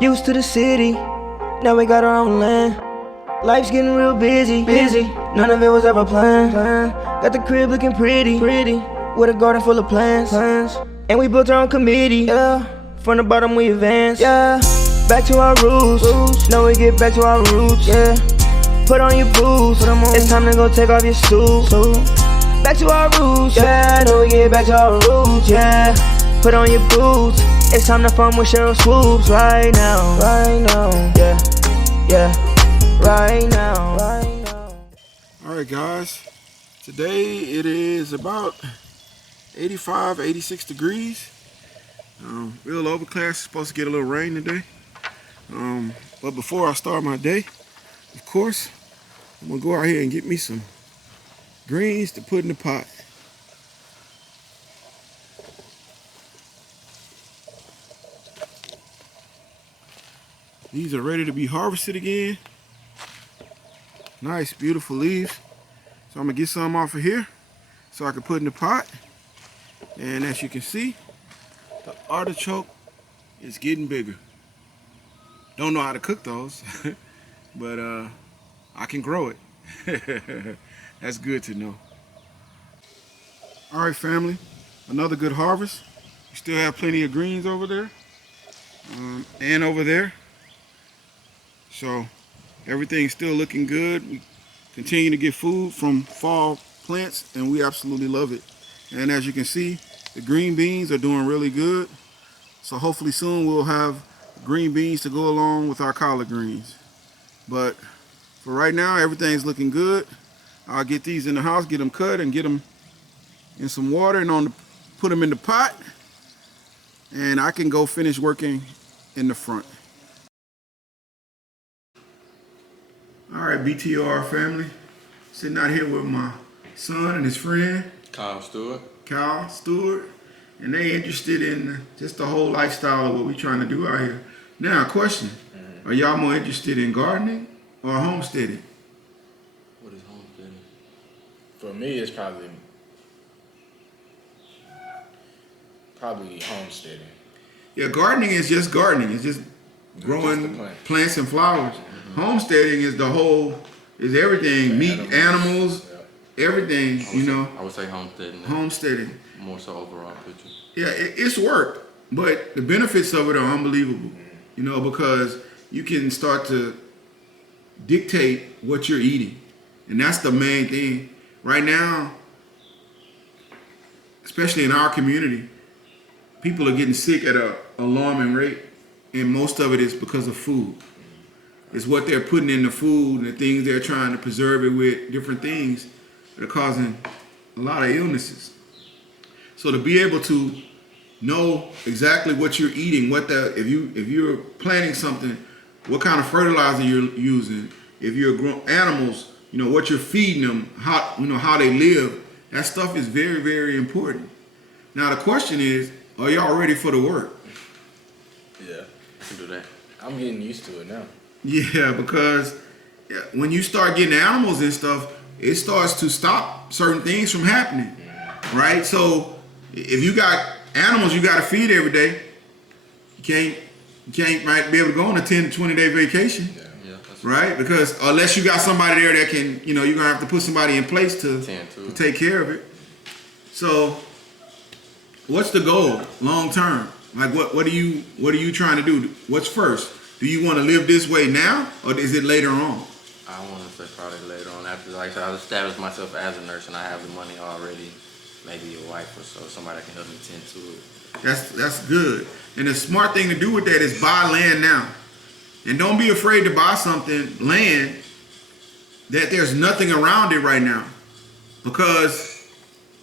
Used to the city, now we got our own land. Life's getting real busy. None of it was ever planned. Got the crib looking pretty, with a garden full of plants. And we built our own committee, yeah. From the bottom we advance, yeah. Back to our roots, now we get back to our roots, yeah. Put on your boots, it's time to go take off your suit. Back to our roots, yeah. Now we get back to our roots, yeah. Put on your boots, it's time to farm with Cheryl Swoops right now, yeah, right now. Alright guys, today it is about 85, 86 degrees. Real overcast, supposed to get a little rain today. But before I start my day, of course, I'm gonna go out here and get me some greens to put in the pot. These are ready to be harvested again. Nice, beautiful leaves. So I'm gonna get some off of here so I can put in the pot. And as you can see, the artichoke is getting bigger. Don't know how to cook those, but I can grow it. That's good to know. All right, family, another good harvest. We still have plenty of greens over there and over there. So everything's still looking good. We continue to get food from fall plants and we absolutely love it. And as you can see, the green beans are doing really good. So hopefully soon we'll have green beans to go along with our collard greens. But for right now, everything's looking good. I'll get these in the house, get them cut and get them in some water and put them in the pot. And I can go finish working in the front. All right, BTR family, sitting out here with my son and his friend, Kyle Stewart, and they interested in just the whole lifestyle of what we're trying to do out here. Now, question, are y'all more interested in gardening or homesteading? What is homesteading? For me, it's probably homesteading. Yeah, gardening is just gardening. It's just growing plants and flowers. Homesteading is is everything, meat, animals, everything, you know. I would say homesteading. Homesteading. More so overall picture. Yeah, it's work, but the benefits of it are unbelievable, you know, because you can start to dictate what you're eating. And that's the main thing. Right now, especially in our community, people are getting sick at an alarming rate, and most of it is because of food. It's what they're putting in the food and the things they're trying to preserve it with, different things that are causing a lot of illnesses. So to be able to know exactly what you're eating, if you're planting something, what kind of fertilizer you're using, if you're growing animals, you know, what you're feeding them, how they live, that stuff is very, very important. Now the question is, are y'all ready for the work? Yeah, I can do that. I'm getting used to it now. Yeah, because when you start getting animals and stuff, it starts to stop certain things from happening, right? So if you got animals you got to feed every day, you might be able to go on a 10 to 20 day vacation, right? Because unless you got somebody there that can, you know, you're gonna have to put somebody in place to take care of it. So what's the goal long term? Like what are you trying to do? What's first? Do you want to live this way now, or is it later on? I want to say probably later on. After, like I said, I've established myself as a nurse and I have the money already. Maybe a wife or so, somebody that can help me tend to it. That's good. And the smart thing to do with that is buy land now. And don't be afraid to buy land that there's nothing around it right now, because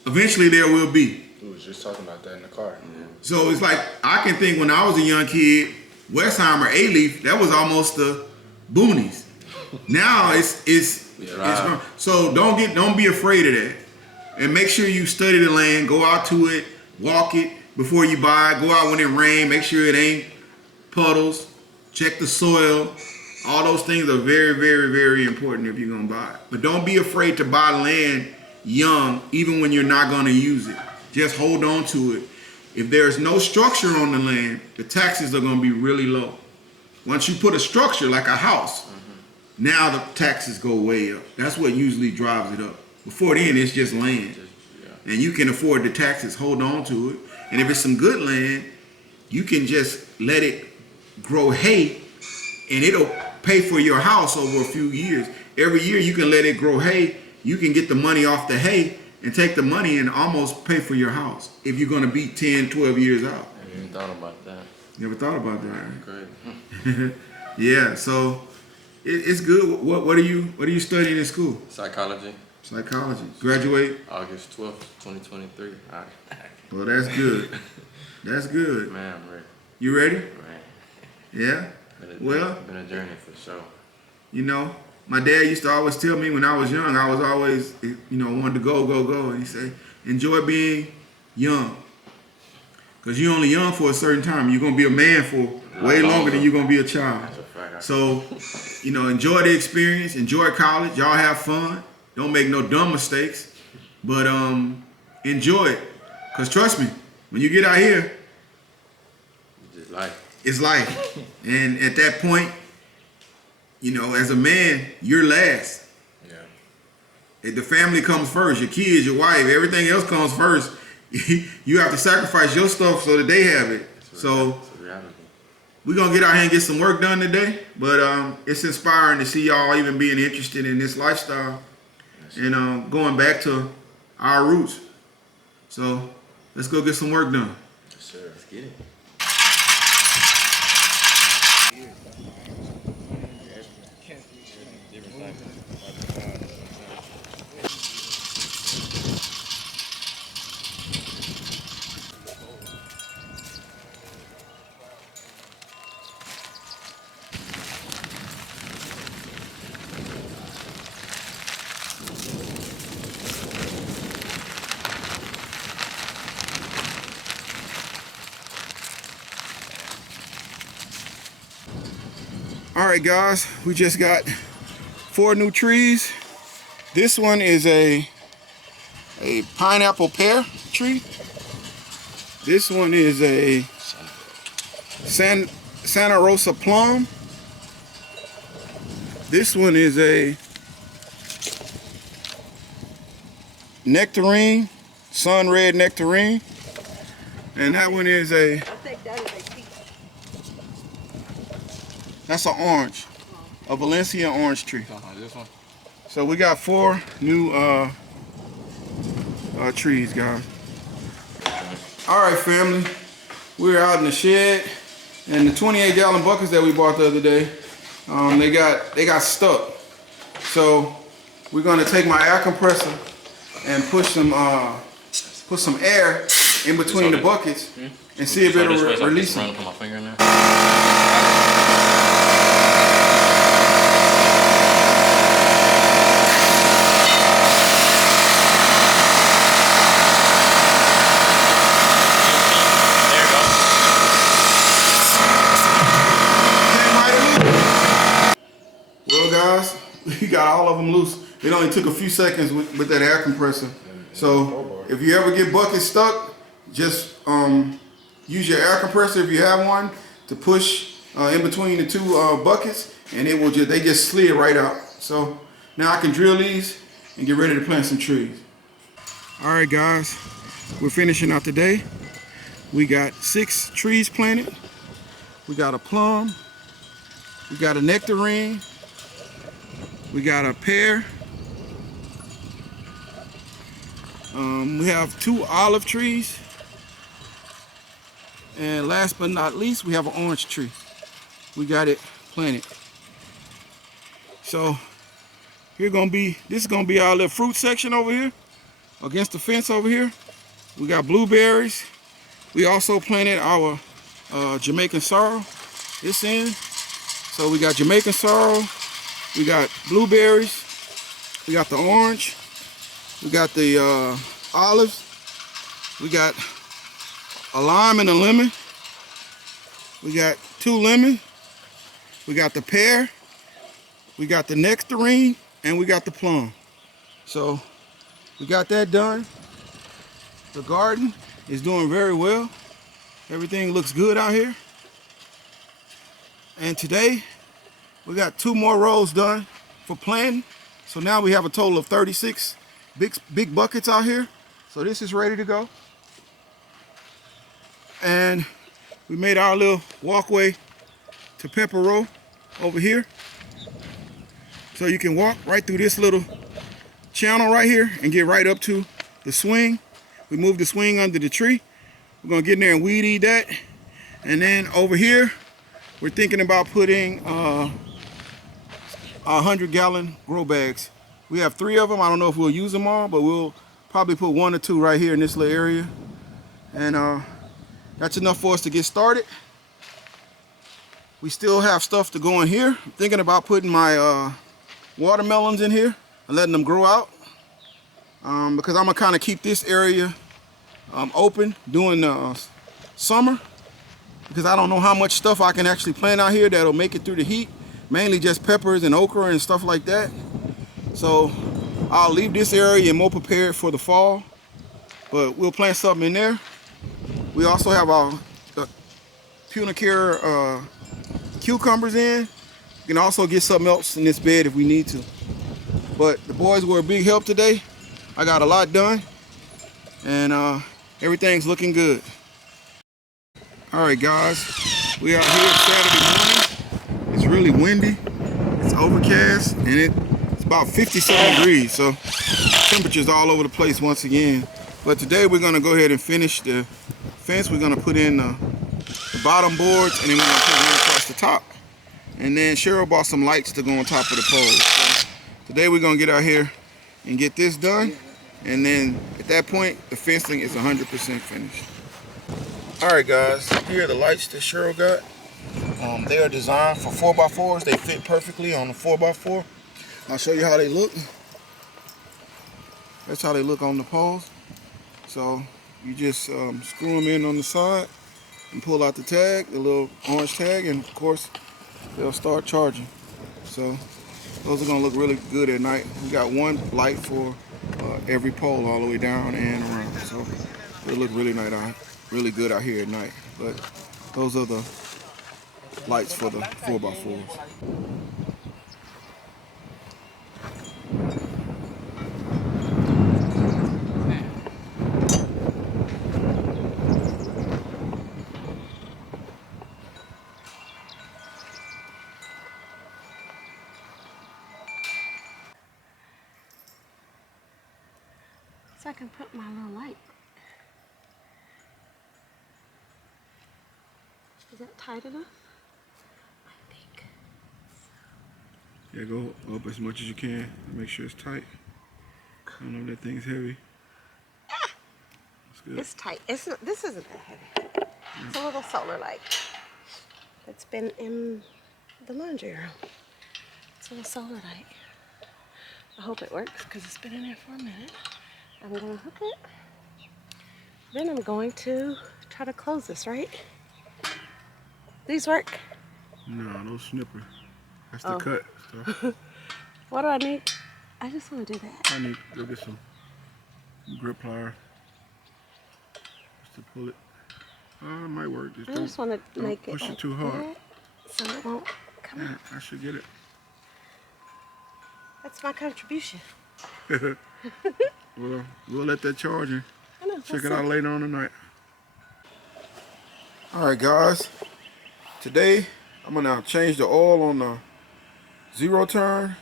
eventually there will be. We was just talking about that in the car. Yeah. So it's like, I can think when I was a young kid, Westheimer, A-Leaf, that was almost the boonies. Now it's so don't be afraid of that. And make sure you study the land, go out to it, walk it before you buy, go out when it rains, make sure it ain't puddles, check the soil. All those things are very, very, very important if you're gonna buy it. But don't be afraid to buy land young, even when you're not gonna use it. Just hold on to it. If there's no structure on the land, the taxes are gonna be really low. Once you put a structure like a house, now the taxes go way up. That's what usually drives it up. Before then, it's just land. And you can afford the taxes, hold on to it. And if it's some good land, you can just let it grow hay and it'll pay for your house over a few years. Every year you can let it grow hay. You can get the money off the hay and take the money and almost pay for your house if you're going to be 10, 12 years out. I never thought about that. You ever thought about that? Great. Yeah, so it's good. What are you studying in school? Psychology. Psychology. Graduate? August 12th, 2023. All right. Well, that's good. That's good. Man, I'm ready. You ready? Man. Yeah? Been a journey for sure. You know, my dad used to always tell me when I was young, I was always, wanted to go. And he said, enjoy being young. Because you're only young for a certain time. You're going to be a man for way longer than you're going to be a child. That's a fact. So, enjoy the experience. Enjoy college. Y'all have fun. Don't make no dumb mistakes. But enjoy it. Because trust me, when you get out here, It's life. it's life. And at that point, as a man, you're last. Yeah. If the family comes first, your kids, your wife, everything else comes first. You have to sacrifice your stuff so that they have it. So we're going to get out here and get some work done today. But it's inspiring to see y'all even being interested in this lifestyle and going back to our roots. So let's go get some work done. Yes, sir. Let's get it. All right, guys, we just got 4 new trees. This one is a pineapple pear tree. This one is a Santa Rosa plum. This one is a nectarine, sun red nectarine. And that one is that's an orange, a Valencia orange tree. This one? So we got 4 new trees, guys. All right, family. We're out in the shed, and the 28-gallon buckets that we bought the other day, they got stuck. So we're gonna take my air compressor and put some air in between the buckets and see if it'll release them. Put my finger in there. Well, guys, we got all of them loose. It only took a few seconds with that air compressor. So if you ever get buckets stuck, just use your air compressor if you have one to push in between the 2 buckets, and they just slid right out. So now I can drill these and get ready to plant some trees. All right, guys, we're finishing out today. We got 6 trees planted. We got a plum. We got a nectarine. We got a pear. We have 2 olive trees. And last but not least, we have an orange tree. We got it planted. So this is gonna be our little fruit section over here, against the fence over here. We got blueberries. We also planted our Jamaican sorrel this end. So we got Jamaican sorrel, we got blueberries, we got the orange, we got the olives, we got a lime and a lemon, we got 2 lemons, we got the pear, we got the nectarine, and we got the plum. So we got that done. The garden is doing very well. Everything looks good out here. And today we got 2 more rows done for planting. So now we have a total of 36 big buckets out here. So this is ready to go. And we made our little walkway to Pepper Row over here. So you can walk right through this little channel right here and get right up to the swing. We moved the swing under the tree. We're gonna get in there and weed eat that. And then over here, we're thinking about putting 100-gallon grow bags. We have 3 of them. I don't know if we'll use them all, but we'll probably put 1 or 2 right here in this little area. And that's enough for us to get started. We still have stuff to go in here. I'm thinking about putting my watermelons in here and letting them grow out. Because I'm gonna kind of keep this area open during the summer. Because I don't know how much stuff I can actually plant out here that'll make it through the heat. Mainly just peppers and okra and stuff like that. So I'll leave this area more prepared for the fall. But we'll plant something in there. We also have our Punicare cucumbers in. We can also get something else in this bed if we need to. But the boys were a big help today. I got a lot done. And everything's looking good. All right, guys. We are here Saturday morning. It's really windy. It's overcast. And it's about 57 degrees. So temperatures all over the place once again. But today we're going to go ahead and finish the fence. We're going to put in the bottom boards, and then we're going to put one across the top. And then Cheryl bought some lights to go on top of the poles. So today we're going to get out here and get this done. And then at that point, the fencing is 100% finished. All right, guys, here are the lights that Cheryl got. They are designed for 4x4s. They fit perfectly on the 4x4. I'll show you how they look. That's how they look on the poles. So you just screw them in on the side and pull out the tag, the little orange tag, and of course they'll start charging. So those are gonna look really good at night. We got 1 light for every pole all the way down and around. So it'll look really really good out here at night. But those are the lights for the 4x4s. So I can put my little light. Is that tight enough? I think. Yeah, go up as much as you can. Make sure it's tight. I don't know if that thing's heavy. That's good. It's tight. It's not, this isn't that heavy. It's a little solar light that's been in the laundry room. It's a little solar light. I hope it works because it's been in there for a minute. I'm going to hook it. Then I'm going to try to close this, right? These work? No, those snipper. That's the cut stuff. What do I need? I just want to do that. I need to go get some grip pliers just to pull it. It might work. I just want to make it push like it too hard. that, so it won't come out. I should get it. That's my contribution. Well, we'll let that charge and I know. check it out later on tonight. All right, guys. Today, I'm gonna change the oil on the 0 turn.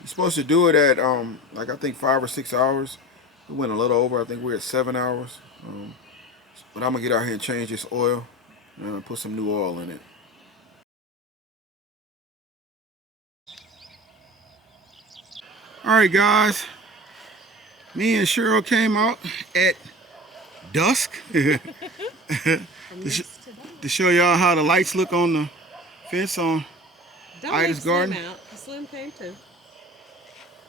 You're supposed to do it at like I think 5 or 6 hours. We went a little over. I think we're at 7 hours. But I'm gonna get out here and change this oil and put some new oil in it. All right, guys. Me and Cheryl came out at dusk to show y'all how the lights look on the fence on Ida's garden. Slim out. Slim came too.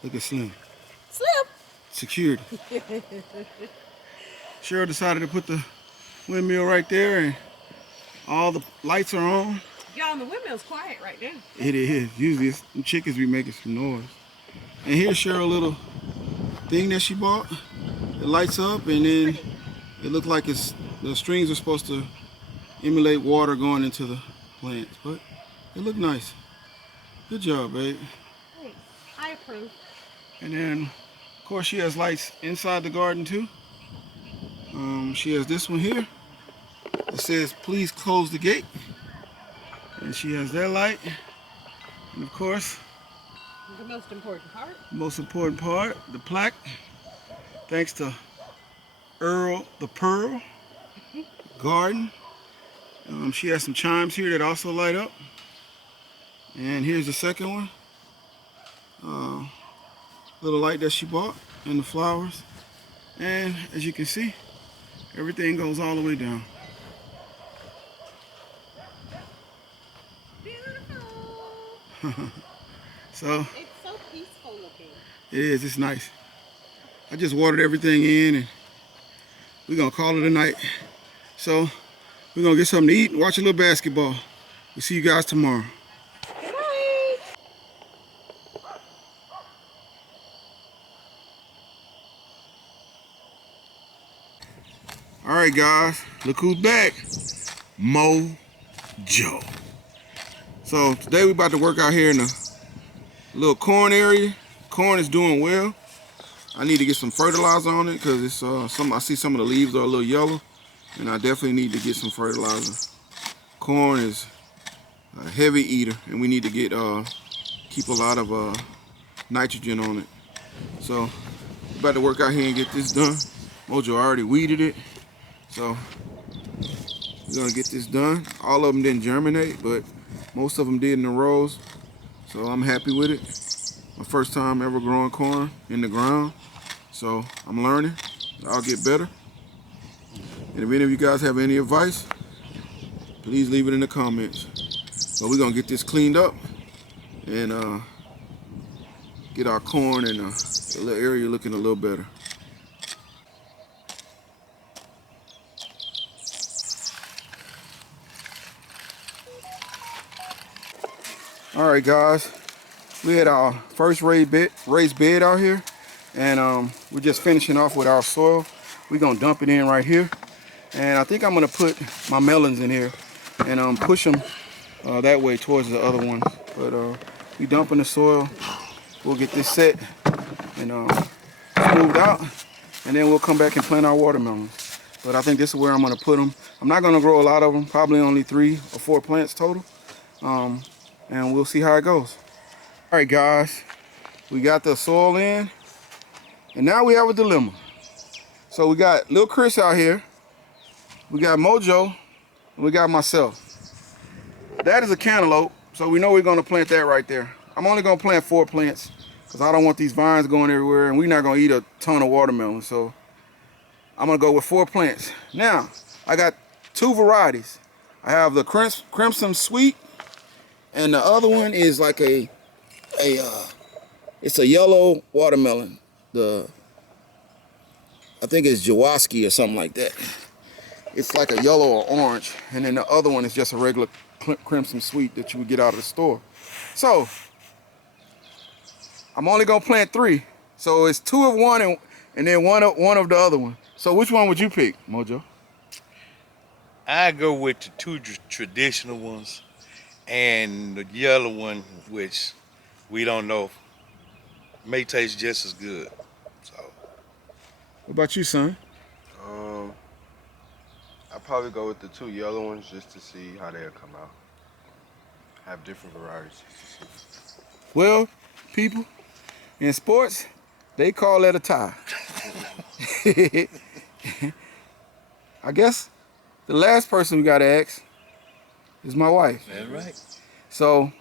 Look at Slim. Slim! Security. Cheryl decided to put the windmill right there and all the lights are on. Y'all, the windmill's quiet right now. It is. Usually it's, the chickens be making some noise. And here's Cheryl's little thing that she bought. It lights up and then it looks like it's the strings are supposed to emulate water going into the plants. But It look nice. Good job, babe. Thanks. I approve. And then, of course, she has lights inside the garden too. She has this one here that says, please close the gate. And she has that light. And of course, The most important part. most important part, the plaque. Thanks to Earl the Pearl Garden. She has some chimes here that also light up. And here's the second one. Little light that she bought and the flowers. And as you can see, everything goes all the way down. Beautiful. So It's so peaceful looking. it is, it's nice. I just watered everything in and we're gonna call it a night. So we're gonna get something to eat and watch a little basketball. We'll see you guys tomorrow. Good night. All right, guys, look who's back. Mojo. So today we're about to work out here in the little corn area. Corn is doing well. I need to get some fertilizer on it because it's I see some of the leaves are a little yellow, and I definitely need to get some fertilizer. Corn is a heavy eater, and we need to get keep a lot of nitrogen on it. So we're about to work out here and get this done. Mojo already weeded it, so we're gonna get this done. All of them didn't germinate, but most of them did in the rows, so I'm happy with it. My first time ever growing corn in the ground, so I'm learning. I'll get better. And if any of you guys have any advice, please leave it in the comments. So we're gonna get this cleaned up and get our corn and the little area looking a little better. All right, guys, we had our first raised bed out here, and we're just finishing off with our soil. We're gonna dump it in right here, and I think I'm gonna put my melons in here and push them that way towards the other ones. But we dumping the soil. We'll get this set and smoothed out, and then we'll come back and plant our watermelons. But I think this is where I'm gonna put them. I'm not gonna grow a lot of them, probably only 3 or 4 plants total. And we'll see how it goes. All right, guys, we got the soil in, and now we have a dilemma. So we got Lil Chris out here, we got Mojo, and we got myself. That is a cantaloupe, so we know we're gonna plant that right there. I'm only gonna plant 4 plants because I don't want these vines going everywhere, and we're not gonna eat a ton of watermelon, so I'm gonna go with 4 plants. Now, I got 2 varieties. I have the Crimson Sweet, and the other one is like it's a yellow watermelon. I think it's Jaworski or something like that. It's like a yellow or orange, and then the other one is just a regular Crimson Sweet that you would get out of the store. So I'm only gonna plant 3, so it's 2 of one and then one of the other one. So which one would you pick, Mojo? I go with the 2 traditional ones and the yellow one, which we don't know, may taste just as good. So, What about you, son? I'll probably go with the 2 yellow ones just to see how they'll come out. Have different varieties to see. Well, people, in sports, they call that a tie. I guess the last person we gotta ask is my wife. that's right. So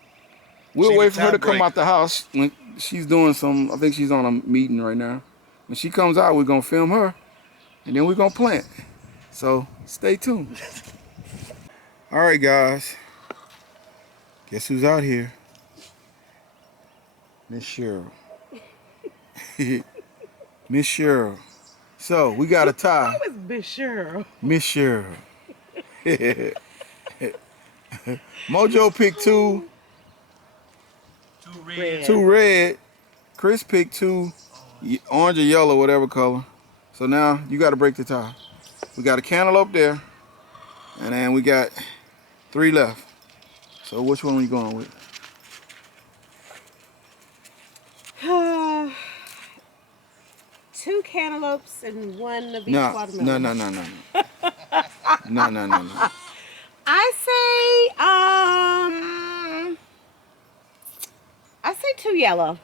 we'll She the wait for her to come tiebreaker. out the house when she's doing I think she's on a meeting right now. When she comes out, we're gonna film her and then we're gonna plant. So stay tuned. All right, guys. Guess who's out here? Miss Cheryl. Miss Cheryl. So we got a tie. Who is Miss Cheryl? Miss Cheryl. Mojo picked 2. 2 red. 2 red. Chris picked 2 orange or yellow, whatever color. So now you got to break the tie. We got a cantaloupe there, and then we got 3 left. So which one are you going with? Two cantaloupes and one of each No, watermelon. no. No. I say two yellow.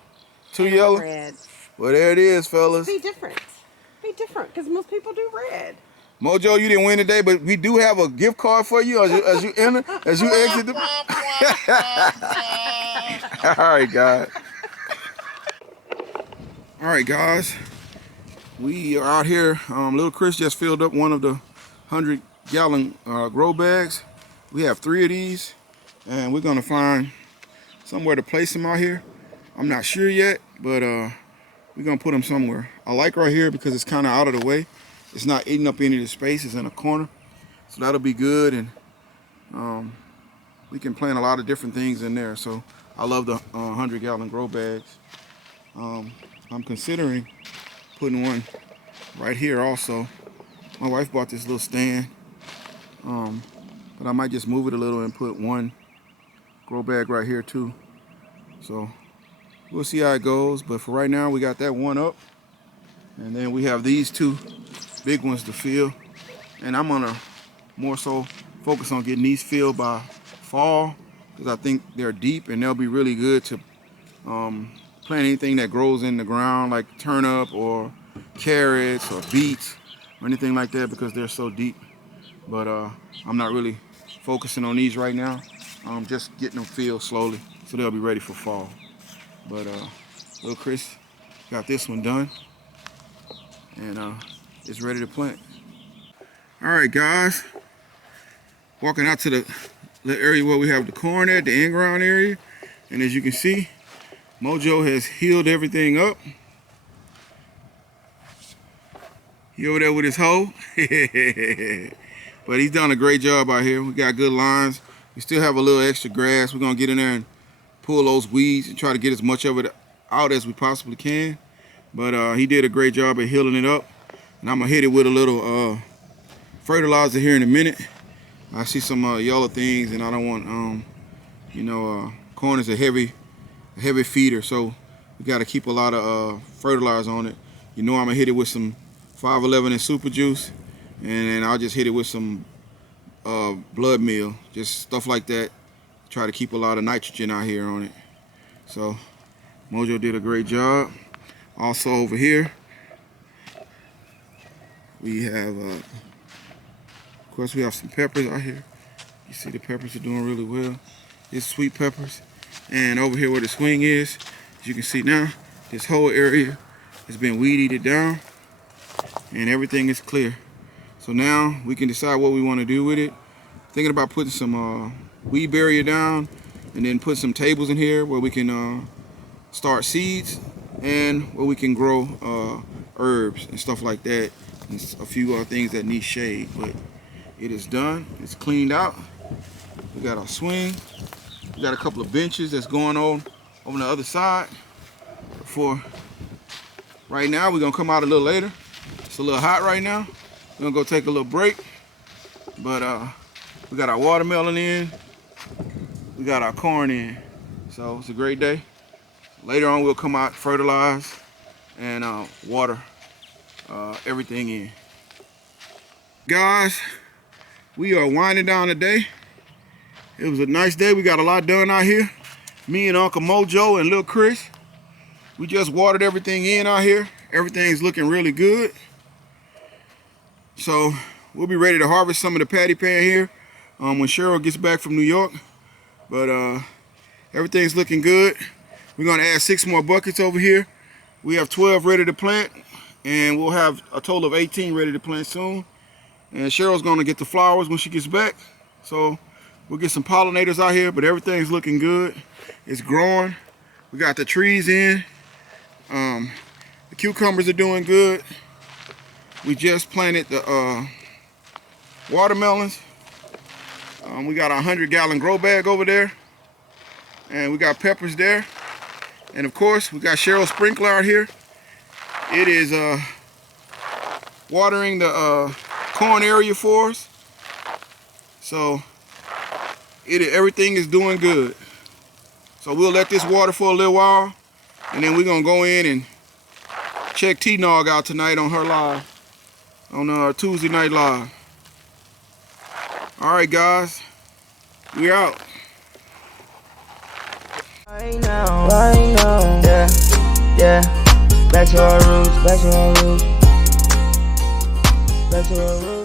Two and yellow? Red. Well, there it is, fellas. Be different. Be different, because most people do red. Mojo, you didn't win today, but we do have a gift card for you as you enter, as you exit the. All right, guys. All right, guys. We are out here. Little Chris just filled up one of the 100-gallon grow bags. We have 3 of these, and we're gonna find somewhere to place them out here. I'm not sure yet, but we're gonna put them somewhere. I like right here because it's kind of out of the way. It's not eating up any of the space. It's in a corner, so that'll be good, and we can plant a lot of different things in there. So I love the 100-gallon grow bags. I'm considering putting one right here also. My wife bought this little stand, but I might just move it a little and put one grow bag right here too. So we'll see how it goes, but for right now we got that one up, and then we have these 2 big ones to fill, and I'm gonna more so focus on getting these filled by fall, because I think they're deep and they'll be really good to plant anything that grows in the ground, like turnip or carrots or beets or anything like that, because they're so deep. But I'm not really focusing on these right now. I'm just getting them filled slowly so they'll be ready for fall. But little Chris got this one done, and it's ready to plant. All right, guys, walking out to the area where we have the corn at, the in-ground area, and as you can see, Mojo has healed everything up. He over there with his hoe. But he's done a great job out here. We got good lines. We still have a little extra grass. We're gonna get in there and pull those weeds and try to get as much of it out as we possibly can. But he did a great job at healing it up. And I'm gonna hit it with a little fertilizer here in a minute. I see some yellow things, and I don't want, corn is a heavy feeder, so we got to keep a lot of fertilizer on it. I'm gonna hit it with some 511 and super juice, and then I'll just hit it with some blood meal, just stuff like that. Try to keep a lot of nitrogen out here on it. So Mojo did a great job. Also over here we have of course we have some peppers out here. You see the peppers are doing really well. It's sweet peppers. And over here where the swing is, as you can see now, this whole area has been weed eated down and everything is clear. So now we can decide what we want to do with it. Thinking about putting some weed barrier down, and then put some tables in here where we can start seeds, and where we can grow herbs and stuff like that, and a few things that need shade. But it is done. It's cleaned out. We got our swing. We got a couple of benches that's going on the other side. For right now, we're gonna come out a little later. It's a little hot right now. We're gonna go take a little break. But we got our watermelon in. We got our corn in. So it's a great day. Later on, we'll come out, fertilize, and water everything in. Guys, we are winding down today. It was a nice day. We got a lot done out here. Me and Uncle Mojo and Lil Chris. We just watered everything in out here. Everything's looking really good. So we'll be ready to harvest some of the patty pan here when Cheryl gets back from New York. But everything's looking good. We're gonna add 6 more buckets over here. We have 12 ready to plant, and we'll have a total of 18 ready to plant soon. And Cheryl's gonna get the flowers when she gets back. So we'll get some pollinators out here, but everything's looking good. It's growing. We got the trees in. The cucumbers are doing good. We just planted the watermelons. We got a 100-gallon grow bag over there. And we got peppers there. And of course, we got Cheryl's sprinkler out here. It is watering the corn area for us. So everything is doing good. So we'll let this water for a little while, and then we're gonna go in and check T-Nog out tonight on her live, on our Tuesday night live. All right, guys, we out. Right now, yeah. Back to our roots, back to our roots, back to our roots.